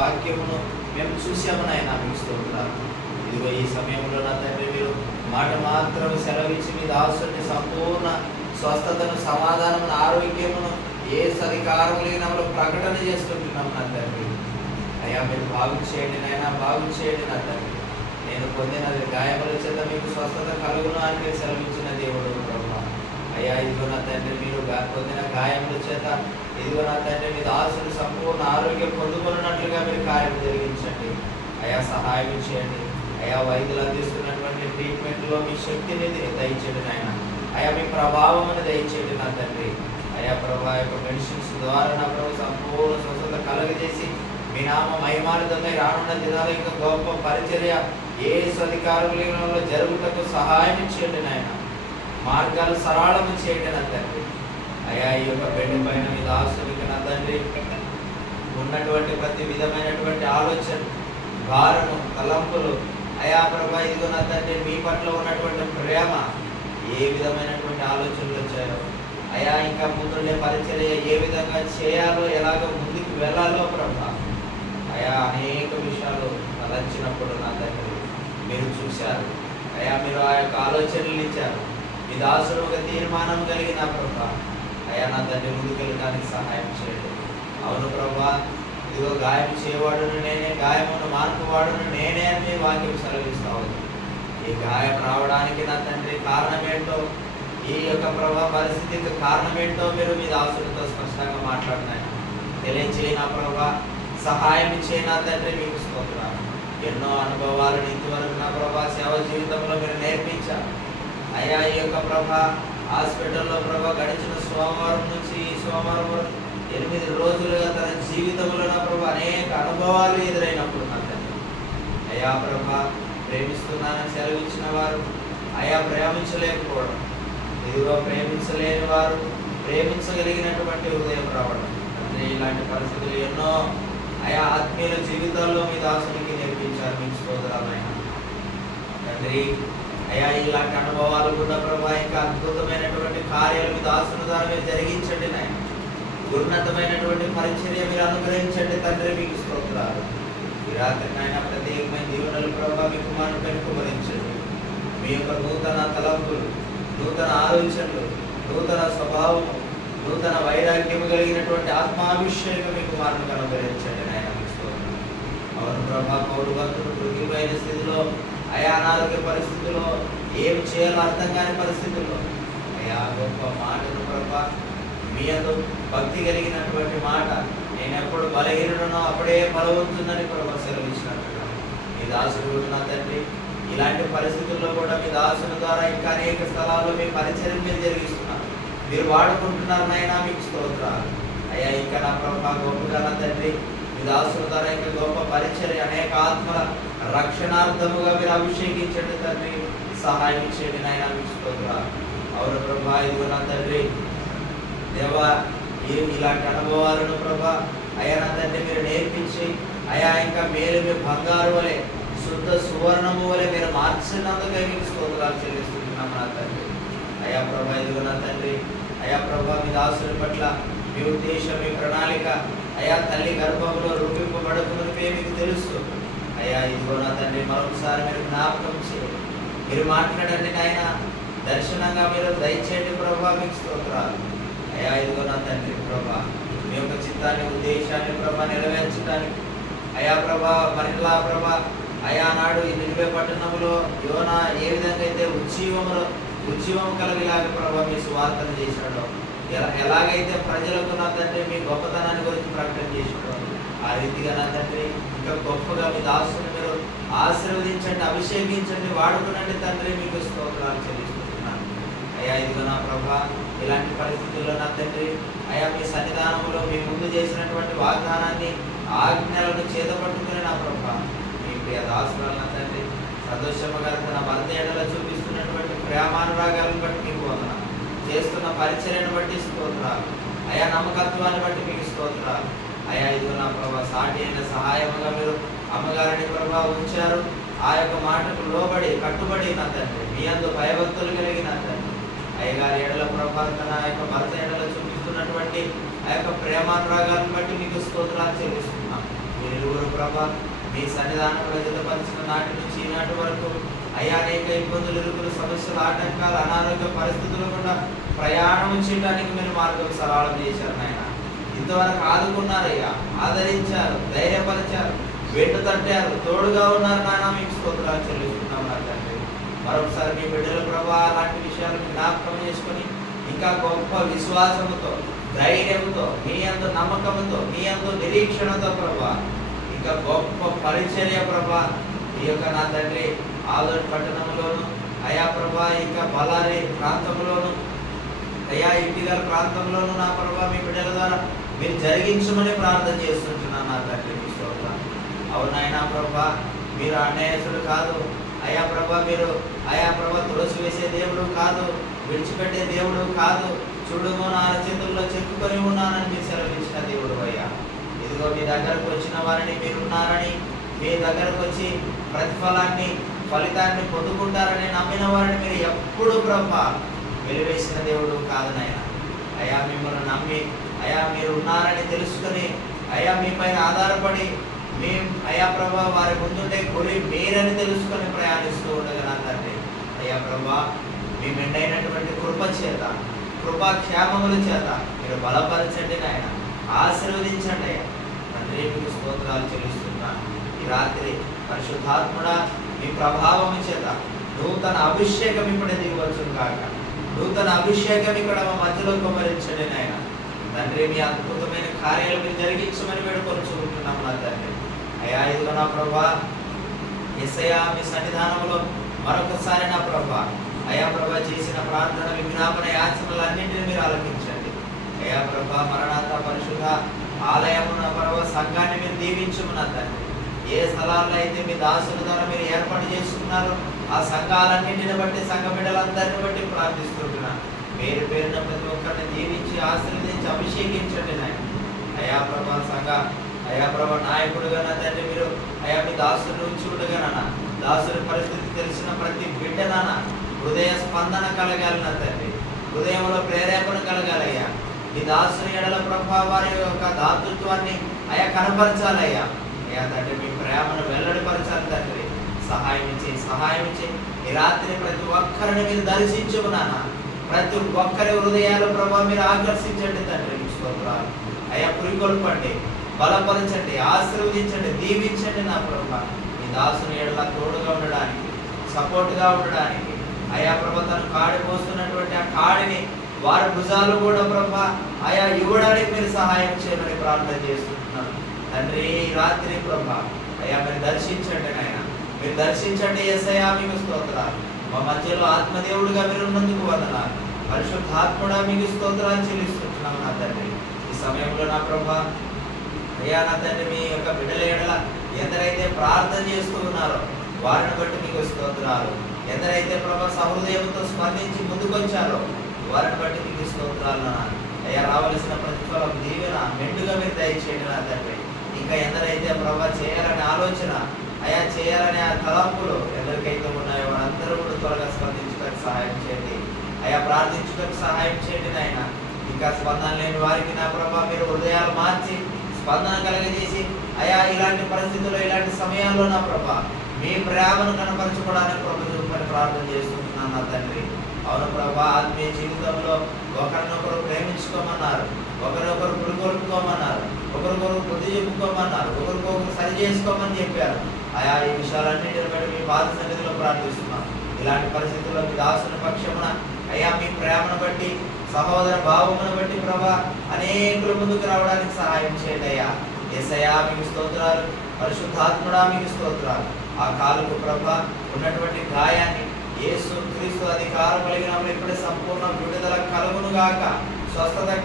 వాక్యమును మేము చూసాము నాయన, మీకు స్తోత్రాలు. ఇదిగో ఈ సమయంలో నా తండ్రి మీరు మాట మాత్రం సెలవిచ్చి మీ దాసుని సంపూర్ణ స్వస్థతను, సమాధానమును, ఆరోగ్యమును ఏ అధికారం లేనప్పుడు ప్రకటన చేస్తుంటున్నాం నా తండ్రి. అయ్యా మీరు బాగు చేయండి నాయన, బాగు చేయండి నా తండ్రి. నేను పొందినది గాయముల చేత మీకు స్వస్థత కలుగును అని సెలవిచ్చిన దేవుడు ప్రభువా. అయ్యా ఇదిగో నా తండ్రి మీరు పొందిన గాయముల చేత ఇదిగో నా తండ్రి మీ దాసుని సంపూర్ణ ఆరోగ్యం పొందుకున్నట్లుగా మీరు కార్యం జరిగించండి. అయ్యా సహాయం చేయండి. అయ్యా వైద్యులు అందిస్తున్నటువంటి ట్రీట్మెంట్లో మీ శక్తిని దయచేయండి నాయన. అయ్యా మీ ప్రభావమును దయచేయండి నా తండ్రి. అయ్యా ప్రభా యొక్క మెడిసిన్స్ ద్వారా నా ప్రభు సంపూర్ణ స్వస్థత కలుగజేసి మీ నామ మహిమార్థమై రానున్న దినాలు ఇంకా గొప్ప పరిచర్య ఏ అధికారులలో జరుగుటకు సహాయం చేయండి నాయన. మార్గాలు సరళము చేయండి నా తండ్రి. అయ్యా ఈ యొక్క బెడ్ పైన మీ దాసునికి నా తండ్రి ఉన్నటువంటి ప్రతి విధమైనటువంటి ఆలోచన, భారము, తలంపులు అయా ప్రభా ఇదిగో నా తండ్రి మీ పట్ల ఉన్నటువంటి ప్రేమ ఏ విధమైనటువంటి ఆలోచనలు వచ్చాయో అయా ఇంకా ముందుండే పరిచర్య ఏ విధంగా చేయాలో, ఎలాగో ముందుకు వెళ్ళాలో ప్రభా అయా అనేక విషయాలు తలంచినప్పుడు నా తండ్రి మీరు చూశారు. అయా మీరు ఆ యొక్క ఆలోచనలు ఇచ్చారు. మీ దాసుడు ఒక తీర్మానం కలిగిన ప్రభా అయా నా తండ్రి ముందుకెళ్ళడానికి సహాయం చేయండి. అవును ప్రభా ఇదిగో గాయం చేయవాడును నేనే, గాయమును మార్పువాడును నేనే అని మీ వాక్యం సెలవిస్తా ఉంది. ఈ గాయం రావడానికి నా తండ్రి కారణమేంటో, ఈ యొక్క ప్రభా పరిస్థితికి కారణమేంటో మీరు మీ దాసుడితో స్పష్టంగా మాట్లాడినాయి. తెలియచేయి నా ప్రభా, సహాయం చేయి నా తండ్రి, మీకు స్తోత్రాలు. ఎన్నో అనుభవాలను ఇంతవరకు నా ప్రభా సేవ జీవితంలో మీరు నేర్పించారు. అయ్యా ఈ యొక్క ప్రభా హాస్పిటల్లో ప్రభా గడిచిన సోమవారం నుంచి ఈ సోమవారం వరకు 8 రోజులుగా తన జీవితంలో నా ప్రభా అనేక అనుభవాలు ఎదురైనప్పుడు నా తండ్రి అయ్యా ప్రభా ప్రేమిస్తున్నానని సెలవిచ్చిన వారు అయా ప్రేమించలేకపోవడం, ఇదిగో ప్రేమించలేని వారు ప్రేమించగలిగినటువంటి హృదయం రావడం తండ్రి, ఇలాంటి పరిస్థితులు ఎన్నో అయా ఆత్మీయుల జీవితాల్లో మీ దాసునికి నేర్పించారు. మీకు స్తోత్రాలైన తండ్రి. అయ్యా ఇలాంటి అనుభవాలు కూడా ప్రభా ఇంకా అద్భుతమైనటువంటి కార్యాలు మీ దాసుల ద్వారా మీరు జరిగించండి నాయన. ఉన్నతమైనటువంటి పరిచర్య మీరు అనుగ్రహించండి తండ్రి, మీకు స్తోత్రాలు. ఈ రాత్రి నాయన ప్రత్యేకమైన దీవెనలు ప్రభా మీ కుమారుని పెట్టుకోవరించండి. మీ యొక్క నూతన తలంపులు, నూతన ఆలోచనలు, నూతన స్వభావము, నూతన వైరాగ్యము కలిగినటువంటి ఆత్మాభిషేకం మీ కుమారునికి అనుగ్రహించండి నాయన, మీకు స్తోత్రాలు. అవును ప్రభా పౌరు భక్తుడు మృగిపోయిన స్థితిలో అయా అనారోగ్య పరిస్థితుల్లో ఏం చేయాలో అర్థం కాని పరిస్థితుల్లో అయా గొప్ప మాటను ప్రభా మీ అందు భక్తి కలిగినటువంటి మాట, నేను ఎప్పుడు బలహీనుడనో అప్పుడే బలవంతుందని ప్రభా సెలవిచ్చినట్టుగా మీ దాసుడు నా తండ్రి ఇలాంటి పరిస్థితుల్లో కూడా మీ దాసుల ద్వారా ఇంకా అనేక స్థలాల్లో మీ పరిచయం మీరు జరిగిస్తున్నారు, మీరు వాడుకుంటున్నారు నాయన, మీకు స్తోత్రాలు. అయ్యా ఇంకా నా ప్రభా గొప్పగా నా తండ్రి మీ దాసుల ద్వారా ఇంకా గొప్ప పరిచర్య అనేక ఆత్మల రక్షణార్థముగా మీరు అభిషేకించండి తండ్రి, సహాయం చేయండి నాయన, మీకు స్తోత్రాలు. అవును ప్రభా ఇదిగో నా తండ్రి దేవా ఇలాంటి అనుభవాలను ప్రభా అయా నా తండ్రి మీరు నేర్పించి అయా ఇంకా మేలు మీ బంగారు వలె శుద్ధ సువర్ణము వలె మీరు మార్చినందుకే మీకు స్తోత్రాలు చెల్లిస్తున్నాం నా తండ్రి. అయా ప్రభా ఇదిగో నా తండ్రి అయా ప్రభా మీ దాసుల పట్ల మీ ఉద్దేశం, మీ ప్రణాళిక అయా తల్లి గర్భంలో రూపింపబడుతున్నదే మీకు తెలుసు. అయ్యా ఇదిగో నా తండ్రి మరొకసారి మీరు జ్ఞాపకం చేయండి, మీరు మాట్లాడండి నాయన, దర్శనంగా మీరు దయచేయండి ప్రభా, మీకు స్తోత్రాలు. అయ్యా ఇదిగో నా తండ్రి ప్రభా మీ యొక్క చిత్తాన్ని, ఉద్దేశాన్ని ప్రభా నెరవేర్చడానికి అయా ప్రభా మరిలా ప్రభా అయా నాడు ఈ నిలిపే పట్టణంలో యోనా ఏ విధంగా అయితే ఉజ్జీవము కలిగేలాగా ప్రభా మీ సువార్తను చేశాడో, ఎలాగైతే ప్రజలకు నా తండ్రి మీ గొప్పతనాన్ని గురించి ప్రకటన చేశాడో ఆ రీతిగా నా తండ్రి ఇంకా గొప్పగా మీ దాసుని మీరు ఆశీర్వదించండి, అభిషేకించండి, వాడుకునండి తండ్రి, మీకు స్తోత్రాలు చెల్లిస్తున్నాను. అయ్యా ఇదిగో నా ప్రభా ఇలాంటి పరిస్థితుల్లో నా తండ్రి అయా మీ సన్నిధానంలో మీ ముందు చేసినటువంటి వాగ్దానాన్ని, ఆజ్ఞలను చేతపట్టుకుని నా ప్రభా మీ ప్రియ దాసులను నా తండ్రి సంతోషముగా తన భర్త ఏడలో చూపిస్తున్నటువంటి ప్రేమానురాగాలను బట్టి మీకు వందనాలు, చేస్తున్న పరిచర్యను బట్టి స్తోత్రాలు. అయా నమ్మకత్వాన్ని బట్టి మీకు స్తోత్రాలు. అయా ఇదిగో నా ప్రభా సాటి అయిన సహాయముగా మీరు అమ్మగారిని ప్రభా ఉంచారు. ఆ యొక్క మాటకు లోబడి కట్టుబడి నా తండ్రి మీ అందు భయభక్తులు కలిగి నా తండ్రి అయ్యగారి ఎడల ప్రభా తన యొక్క భర్త ఎడల చూపిస్తున్నటువంటి ఆ యొక్క ప్రేమానురాగాలను బట్టి మీకు స్తోత్రాలు చెల్లిస్తున్నాం. మీరు ప్రభా మీ సన్నిధానంలో ఎదుటపరిచిన నాటి నుంచి ఈనాటి వరకు అయ్యా అనేక ఇబ్బందులు, ఇరుకులు, సమస్యలు, ఆటంకాలు, అనారోగ్య పరిస్థితులు కూడా ప్రయాణం చేయడానికి మీరు మార్గం సరళం చేశారు నాయన. ఇంతవరకు ఆదుకున్నారయ్యా, ఆదరించారు, ధైర్యపరిచారు, వెంట తట్టారు, తోడుగా ఉన్నారు నాయన. మీకు స్తోత్రాలు చెల్లిస్తున్నాం నా తండ్రి. మరొకసారి మీ బిడ్డల ప్రభా అలాంటి విషయాలను జ్ఞాపకం చేసుకుని ఇంకా గొప్ప విశ్వాసముతో, ధైర్యంతో, మీ యందు నమ్మకంతో, మీ యందు నిరీక్షణతో ప్రభా ఇంకా గొప్ప పరిచర్య ప్రభా ఈ యొక్క నా తండ్రి ఆదోని పట్టణంలోను అయా ప్రభా ఇంకా బళ్ళారి ప్రాంతంలోను అయా ఇంటిగల ప్రాంతంలోను నా ప్రభా మీ బిడ్డల ద్వారా మీరు జరిగించమని ప్రార్థన చేస్తుంటున్నాను నా తండ్రి. మీ స్తోత్రం. అవునాయనా ప్రభా మీరు అన్యాయసుడు కాదు అయా ప్రభా, మీరు అయా ప్రభా తులసివేసే దేవుడు కాదు, విడిచిపెట్టే దేవుడు కాదు. చూడుము నా చేతుల్లో చెక్కుకొని ఉన్నానని మీరు సెలవిచ్చిన దేవుడు అయ్యా. ఇదిగో మీ దగ్గరకు వచ్చిన వారిని మీరున్నారని, మీ దగ్గరకు వచ్చి ప్రతిఫలాన్ని, ఫలితాన్ని పొందుకుంటారని నమ్మిన వారిని మీరు ఎప్పుడు ప్రభా వెలివేసిన దేవుడు కాదు నాయన. అయా మిమ్మల్ని నమ్మి అయా మీరు ఉన్నారని తెలుసుకొని అయా మీ పైన ఆధారపడి మీ అయా ప్రభా వారి ముందుండే గురి మీరని తెలుసుకొని ప్రయాణిస్తూ ఉండగా నా తండ్రి అయ్యా ప్రభా మీ మెండైనటువంటి కృప చేత, కృపాక్షేమముల చేత మీరు బలపరచండి నాయన, ఆశీర్వదించండి అయ్యా తండ్రి. మీకు స్తోత్రాలు చెల్లిస్తున్నాను. ఈ రాత్రి పరిశుద్ధాత్ముడా మీ ప్రభావం చేత నూతన అభిషేకం ఇప్పుడే దిగవచ్చును కాక, నూతన అభిషేకం ఇక్కడ మా మధ్యలో కుమరించండి నాయన తండ్రి. మీ అద్భుతమైన కార్యాలు మీరు జరిగించమని వేడుకొనుచుకుంటున్నాము నా తండ్రి. అయ్యా ఇదిగో నా ప్రభా యేసయ్యా మీ సన్నిధానంలో మరొకసారి నా ప్రభా అయా ప్రభా చేసిన ప్రార్థన, విజ్ఞాపన, యాచనలన్నింటినీ మీరు ఆలకించండి అయా ప్రభా. మరణాత పరిశుద్ధ ఆలయము నా ప్రభా సంఘాన్ని మీరు దీవించుము నా తండ్రి. ఏ స్థలాల్లో అయితే మీ దాసుల ద్వారా మీరు ఏర్పాటు చేసుకున్నారో ఆ సంఘాలన్నింటిని బట్టి, సంఘ బిడ్డలందరిని బట్టి ప్రార్థిస్తుంటున్నాను. పేరు పేరున ప్రతి ఒక్కరిని దీవించి ఆశీర్వదించి అభిషేకించండి నాయన. అయా ప్రభా సంఘ అయా ప్రభా నాయకుడుగా నా తండ్రి మీరు అయా మీ దాసులు ఉంచి ఉండగా నాన్న, దాసుల పరిస్థితి తెలిసిన ప్రతి బిడ్డ నాన్న హృదయ స్పందన కలగాలి నా తండ్రి, హృదయంలో ప్రేరేపణ కలగాలయ్యా. మీ దాసుని ఎడల ప్రభా వారి యొక్క దాతృత్వాన్ని అయా కనపరచాలయ్యా. అయ్యా తండ్రి మీ ప్రేమను వెల్లడిపరచాలి తండ్రి. సహాయం ఇచ్చి ఈ రాత్రి ప్రతి ఒక్కరిని మీరు దర్శించు నాన్న, ప్రతి ఒక్కరి హృదయాలు ప్రభా మీరు ఆకర్షించండి తండ్రి. మీ స్తోత్రాలు అయ్యా పురికొల్పండి, బలపరచండి, ఆశీర్వదించండి, దీవించండి నా ప్రభా. మీ దాసుని ఎడల తోడుగా ఉండడానికి, సపోర్ట్గా ఉండడానికి అయా ప్రభా తను కాడి పోస్తున్నటువంటి ఆ కాడిని వారి భుజాలు కూడా ప్రభా అయా ఇవ్వడానికి మీరు సహాయం చేయమని ప్రార్థన చేస్తున్నాను తండ్రి. ఈ రాత్రి ప్రభా అయ్యా మీరు దర్శించండి నాయన, మీరు దర్శించండి యేసయ్యా. మీకు స్తోత్రాలు. మా మధ్యలో ఆత్మదేవుడిగా మీరు ఉన్నందుకు వందనాలు. పరిశుద్ధాత్ముడా మీకు స్తోత్రాలు చెల్లిస్తున్నాం నా తండ్రి. ఈ సమయంలో నా ప్రభా అయ్యా నా తండ్రి మీ యొక్క బిడ్డల ఎడల ఎందరైతే ప్రార్థన చేస్తూ ఉన్నారో వారిని బట్టి మీకు స్తోత్రాలు. ఎందరైతే ప్రభా సహృదయంతో స్పందించి ముందుకొచ్చారో వారిని బట్టి మీకు స్తోత్రాలు నాన్న. అయ్యా రావలసిన ప్రతిఫలం దీవెన మెండుగా మీరు దయచేయండి నా తండ్రి. ఇంకా ఎందరైతే ప్రభా చేయాలనే ఆలోచన అయా చేయాలనే ఆ తలంపులు ఎవరికైతే ఉన్నాయో వారందరూ కూడా త్వరగా స్పందించడానికి సహాయం చేయండి అయా, ప్రార్థించడానికి సహాయం చేయండి నాయన. ఇంకా స్పందన లేని వారికి నా ప్రభా మీరు హృదయాలు మార్చి స్పందన కలగజేసి అయా ఇలాంటి పరిస్థితుల్లో, ఇలాంటి సమయాల్లో నా ప్రభా మీ ప్రేమను కనపరచుకోవడానికి ప్రభుత్వం ప్రార్థన చేస్తున్నాను నా తండ్రి. అవును ప్రభా ఆత్మీయ జీవితంలో ఒకరినొకరు ప్రేమించుకోమన్నారు, ఒకరినొకరు పురుగొల్పుకోమన్నారు, ఒకరికొకరు బుద్ధి చెప్పుకోమన్నారు, ఒకరికొకరు సరి చేసుకోమని చెప్పారు. అయా ఈ విషయాలన్నింటిని బట్టి మీ పాద సన్నిధిలో ప్రార్థిస్తున్నాం. ఇలాంటి పరిస్థితుల్లో మీ దాసుని పక్షమున అయ్యా మీ ప్రేమను బట్టి, సహోదర భావమును బట్టి ప్రభా అనేకుల ముందుకు రావడానికి సహాయం చేయండి అయ్యా. యేసయ్యా మీకు స్తోత్రాలు. పరిశుద్ధాత్ముడా మీకు స్తోత్రాలు. ఆ కాలుకు ప్రభా ఉన్నటువంటి గాయాన్ని యేసు క్రీస్తు అధికారం కలిగినప్పుడు ఇప్పుడే సంపూర్ణ విడుదల కలుగును గాక, స్వస్థత